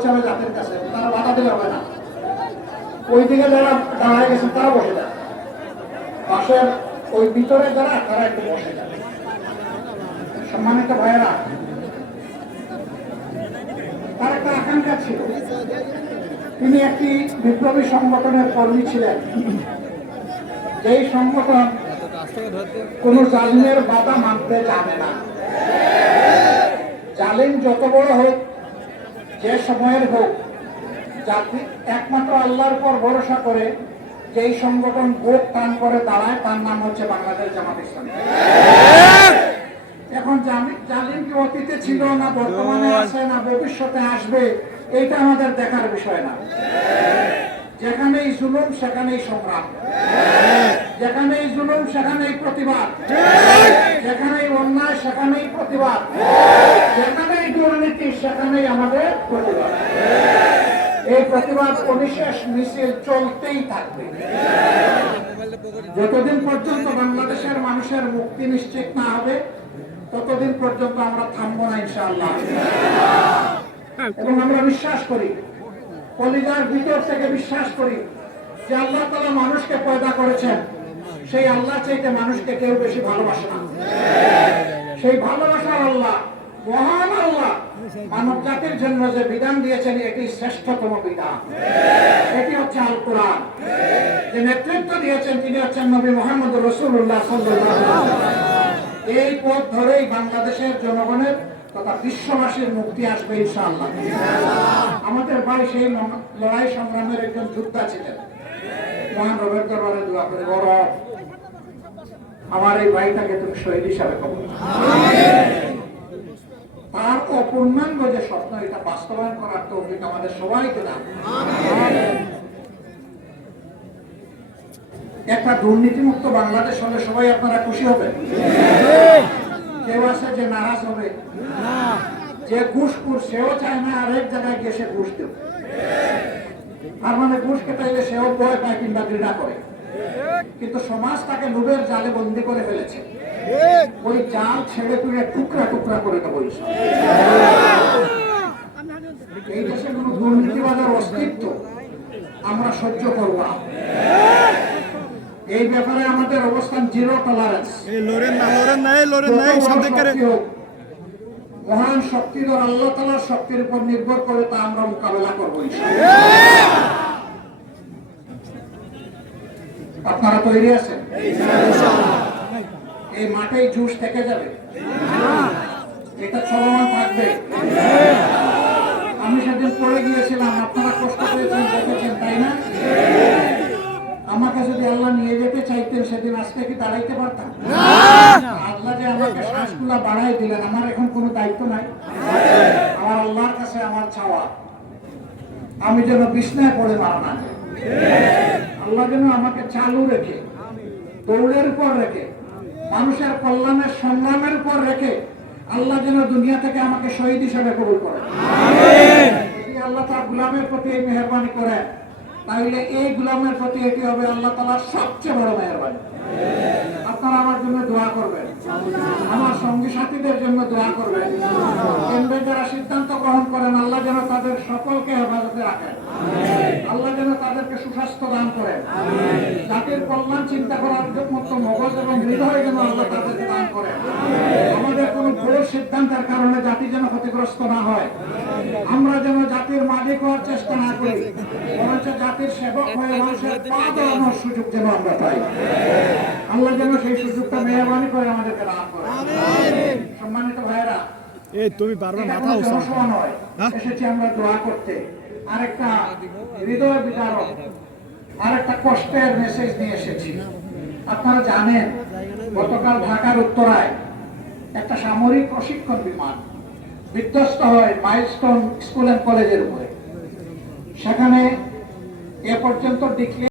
পৌঁছাবে জাতির কাছে, তারা বাধা দিলে হবে না। ওইদিকে যারা দাঁড়ায় গেছে তারা বসে যাবে, পাশের ওই ভিতরে যারা তারা একটু বসে যাবে। সম্মানিত ভাইয়েরা, তার একটা আকাঙ্ক্ষা ছিল, তিনি একটি বিপ্লবী সংগঠনের কর্মী ছিলেন, যেই সংগঠন কোন জালিমের বাধা মানতে জানে না। জালিম যত বড় হোক, যে সময়ের হোক, জাতি একমাত্র আল্লাহর উপর ভরসা করে যেই সংগঠন বুক টান করে দাঁড়ায় তার নাম হচ্ছে বাংলাদেশ জামাত ইসলামী। এখন জালিম কি অতীতে ছিল না বর্তমানে আছে না ভবিষ্যতে আসবে, এইটা আমাদের দেখার বিষয় না। যেখানেই জুলুম সেখানেই সংগ্রাম, যেখানেই জুলুম সেখানেই প্রতিবাদ, যেখানেই অন্যায় সেখানেই প্রতিবাদ, যেখানেই দুর্নীতি সেখানেই আমাদের প্রতিবাদ। এই প্রতিবাদ অনিশেষ মিছিল চলতেই থাকবে যতদিন পর্যন্ত বাংলাদেশের মানুষের মুক্তি নিশ্চিত না হবে, ততদিন পর্যন্ত আমরা থামবো না ইনশাআল্লাহ। এবং আমরা বিশ্বাস করি, কলিজার ভিতর থেকে বিশ্বাস করি যে আল্লাহ তাআলা মানুষকে পয়দা করেছেন, সেই আল্লাহ চাইতে মানুষকে কেউ বেশি ভালোবাসে না। সেই ভালোবাসার আল্লাহ, মহান আল্লাহ, মানব জাতির জন্য যে বিধান দিয়েছেন এটি শ্রেষ্ঠতম বিধান, এটি হচ্ছে আল কোরআন। যে নেতৃত্ব দিয়েছেন তিনি হচ্ছেন নবী মুহাম্মদ রাসূলুল্লাহ সাল্লাল্লাহু আলাইহি ওয়াসাল্লাম। এই পথ ধরেই বাংলাদেশের জনগণের তথা বিশ্ববাসীর মুক্তি আসবে ইনশাআল্লাহ। আমাদের ভাই সেই লড়াই সংগ্রামের একজন যোদ্ধা ছিলেন। মহান রবের দরবারে দোয়া করে, বড় আমার এই ভাইটাকে তুমি শহীদ হিসাবে কবুল করো। তার অপূর্ণাঙ্গ যে স্বপ্ন, এটা বাস্তবায়ন করার তৌফিক আমাদের সবাইকে দাও। একটা দুর্নীতিমুক্ত বাংলাদেশ হলে সবাই আপনারা খুশি হবেন। কেউ আছে যে নারাজ হবে, যে ঘুষখোর সেও চায় না আরেক জায়গায় গিয়ে সে ঘুষ দেবে। আর মানে ঘুষ খেতে সেও ভয় পায় কিংবা ঘৃণা করে। কিন্তু সমাজ তাকে লোভের জালে বন্দী করে ফেলেছে। ওই জাল ছেড়ে তুলে টুকরা টুকরা করে দেবো। এই দেশে কোন দুর্নীতিবাদের অস্তিত্ব আমরা সহ্য করব না। এই ব্যাপারে আমাদের অবস্থান জিরো টলারেন্স। মহান শক্তিধর আল্লাহ তাআলার শক্তির উপর নির্ভর করে তা আমরা মোকাবেলা করবো। আপনারা তৈরি আছেন? এই মাঠেই জুস থেকে যাবে, এটা চলমান থাকবে। আমি সেদিন পড়ে গিয়েছিলাম, আপনারা কষ্ট পেয়েছেন, দেখেছেন, তাই না? আমাকে যদি আল্লাহ নিয়ে যেতে চাইতেন সেদিন আজকে কি দাঁড়াইতে পারতাম? আল্লাহ যে আমাকে শ্বাসগুলা বাড়াই দিলেন, আমার এখন কোনো দায়িত্ব নাই। আমার আল্লাহর কাছে আমার চাওয়া, আমি যেন বিছনায় পড়ে মারা না যাই। আল্লাহ যেন আমাকে চালু রেখে, দৌড়ের উপর রেখে, মানুষের কল্যাণের সংগ্রামের উপর রেখে আল্লাহ যেন দুনিয়া থেকে আমাকে শহীদ হিসেবে কবুল করে। যদি আল্লাহ তার গোলামের প্রতি এই মেহেরবানি করে, তাহলে এই গোলামের প্রতি এটি হবে আল্লাহ তাআলার সবচেয়ে বড় মেহেরবানি। আপনারা আমার জন্য দোয়া করবেন, আমার সঙ্গী সাথীদের জন্য দোয়া করবেন। কেন্দ্রে যারা সিদ্ধান্ত গ্রহণ করেন, আল্লাহ যেন তাদের সকলকে হেফাজতে রাখেন। আল্লাহ যেন তাদেরকে সুস্বাস্থ্য দান করেন। জাতির কল্যাণ চিন্তা করার মতো মগজ এবং হৃদয় যেন আল্লাহ তাদেরকে দান করেন। আমাদের কোন ভুল সিদ্ধান্তের কারণে জাতি যেন ক্ষতিগ্রস্ত না হয়। আমরা যেন জাতির মালিক হওয়ার চেষ্টা না করি, বরঞ্চ জাতির সেবক হয়ে মানুষের পা ধরানোর সুযোগ যেন আমরা পাই। আল্লাহ যেন সেই সুযোগটা মেহরবানি করে আমাদেরকে দান করেন। সম্মানিত ভাইয়েরা, তুমি পারবে মাথা নয়, এসেছি আমরা দোয়া করতে। আরেকটা হৃদয় বিদারক, আরেকটা কষ্টের মেসেজ নিয়ে এসেছি। আপনারা জানেন, গতকাল ঢাকার উত্তরায় একটা সামরিক প্রশিক্ষণ বিমান বিধ্বস্ত হয় মাইলস্টোন স্কুল অ্যান্ড কলেজের উপরে। সেখানে এ পর্যন্ত